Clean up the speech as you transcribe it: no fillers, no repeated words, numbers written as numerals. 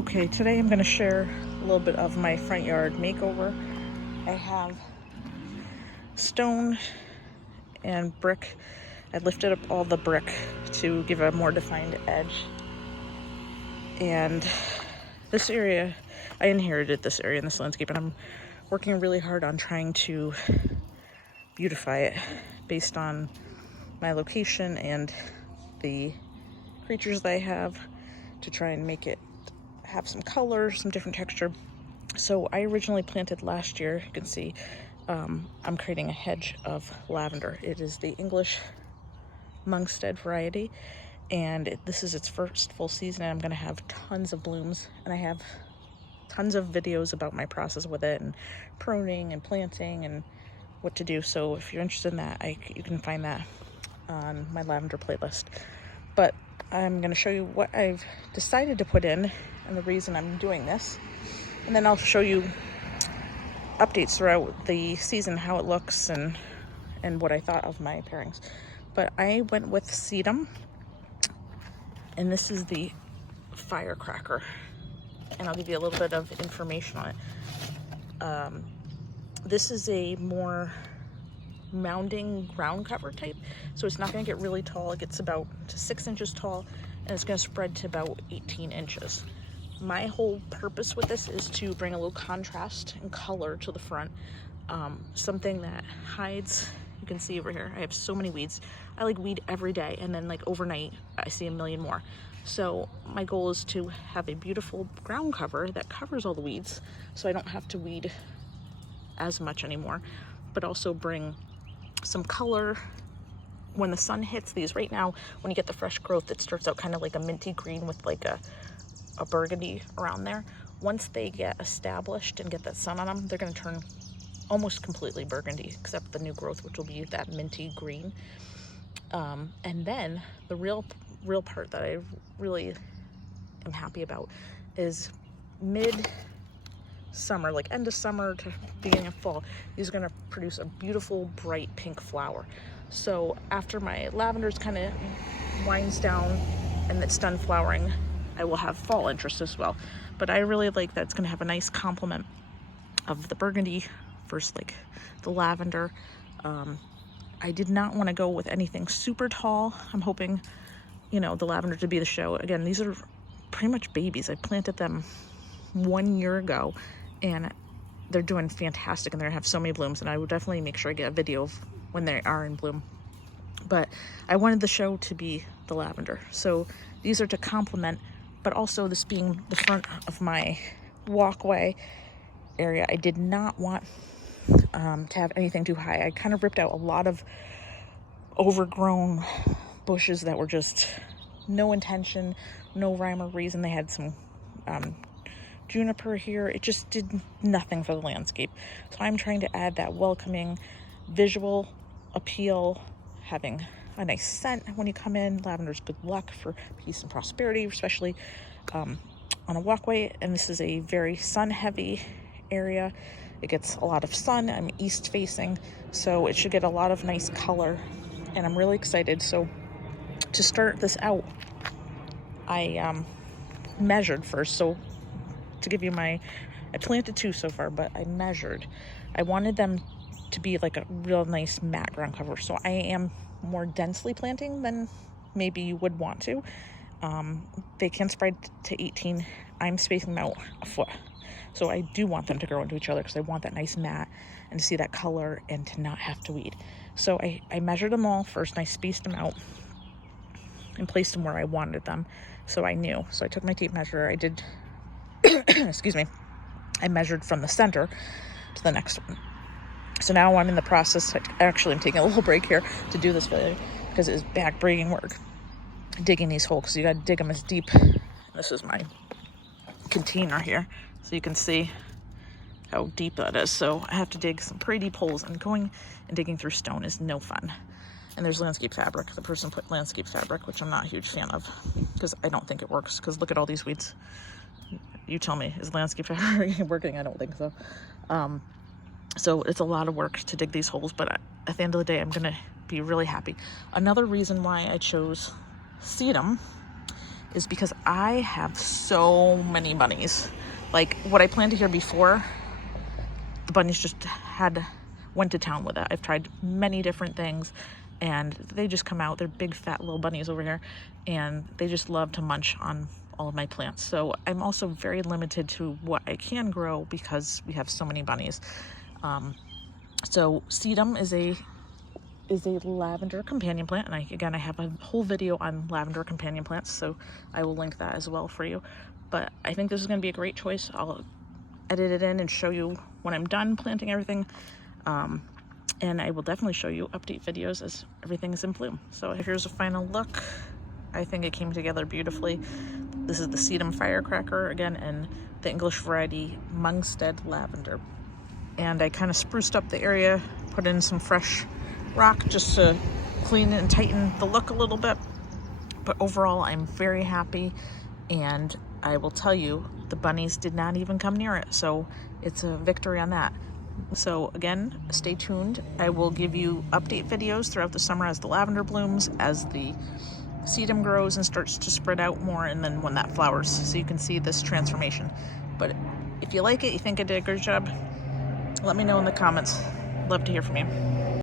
Okay, today I'm going to share a little bit of my front yard makeover. I have stone and brick. I lifted up all the brick to give a more defined edge. And this area, I inherited this area in this landscape, and I'm working really hard on trying to beautify it based on my location and the creatures that I have to try and make it have some color, some different texture. So I originally planted last year, you can see I'm creating a hedge of lavender. It is the English Monkstead variety, and this is its first full season, and I'm going to have tons of blooms, and I have tons of videos about my process with it and pruning and planting and what to do. So if you're interested in that, you can find that on my lavender playlist. But I'm going to show you what I've decided to put in and the reason I'm doing this, and then I'll show you updates throughout the season, how it looks and what I thought of my pairings. But I went with sedum, and this is the firecracker, and I'll give you a little bit of information on it. This is a more mounding ground cover type, so it's not going to get really tall. It gets about to 6 inches tall, and it's going to spread to about 18 inches. My whole purpose with this is to bring a little contrast and color to the front, something that hides. You can see over here I have so many weeds. I weed every day, and then overnight I see a million more. So my goal is to have a beautiful ground cover that covers all the weeds, so I don't have to weed as much anymore, but also bring some color when the sun hits these. Right now, when you get the fresh growth, it starts out kind of like a minty green with a burgundy around there. Once they get established and get that sun on them, they're going to turn almost completely burgundy, except the new growth, which will be that minty green. And then the real part that I really am happy about is mid-summer, like end of summer to beginning of fall, these are going to produce a beautiful bright pink flower. So after my lavenders kind of winds down and it's done flowering, I will have fall interest as well. But I really like that it's going to have a nice complement of the burgundy versus the lavender. I did not want to go with anything super tall. I'm hoping, the lavender to be the show. Again, these are pretty much babies. I planted them 1 year ago, and they're doing fantastic, and they're gonna have so many blooms, and I will definitely make sure I get a video of when they are in bloom. But I wanted the show to be the lavender, so these are to complement, but also this being the front of my walkway area, I did not want to have anything too high. I kind of ripped out a lot of overgrown bushes that were just no intention, no rhyme or reason. They had some juniper here. It just did nothing for the landscape. So I'm trying to add that welcoming visual appeal, having a nice scent when you come in. Lavender's good luck for peace and prosperity, especially on a walkway. And this is a very sun heavy area. It gets a lot of sun. I'm east facing, so it should get a lot of nice color, and I'm really excited. So to start this out, I measured first. So to give you I planted 2 so far, but I measured. I wanted them to be like a real nice matte ground cover, so I am more densely planting than maybe you would want to. They can spread to 18. I'm spacing them out a foot, so I do want them to grow into each other because I want that nice matte and to see that color and to not have to weed. So I measured them all first, and I spaced them out and placed them where I wanted them, so I knew. So I took my tape measure, I did excuse me, I measured from the center to the next one. So now I'm in the process. Actually, I'm taking a little break here to do this video because it is back-breaking work digging these holes, because you got to dig them as deep. This is my container here, so you can see how deep that is. So I have to dig some pretty deep holes, and going and digging through stone is no fun. And there's landscape fabric. The person put landscape fabric, which I'm not a huge fan of because I don't think it works, because look at all these weeds. You tell me, is landscape fabric working? I don't think so. So it's a lot of work to dig these holes, but at the end of the day, I'm gonna be really happy. Another reason why I chose sedum is because I have so many bunnies. Like what I planted here before, the bunnies just went to town with it. I've tried many different things and they just come out. They're big fat little bunnies over here and they just love to munch on all of my plants. So I'm also very limited to what I can grow because we have so many bunnies. So sedum is a lavender companion plant, and I have a whole video on lavender companion plants, so I will link that as well for you. But I think this is going to be a great choice. I'll edit it in and show you when I'm done planting everything, and I will definitely show you update videos as everything is in bloom. So here's a final look. I think it came together beautifully. This is the sedum firecracker again, and the English variety Mungstead lavender. And I kind of spruced up the area, put in some fresh rock just to clean and tighten the look a little bit. But overall, I'm very happy, and I will tell you, the bunnies did not even come near it, so it's a victory on that. So again, stay tuned. I will give you update videos throughout the summer as the lavender blooms, as the sedum grows and starts to spread out more, and then when that flowers, so you can see this transformation. But if you like it, you think I did a good job, let me know in the comments. Love to hear from you.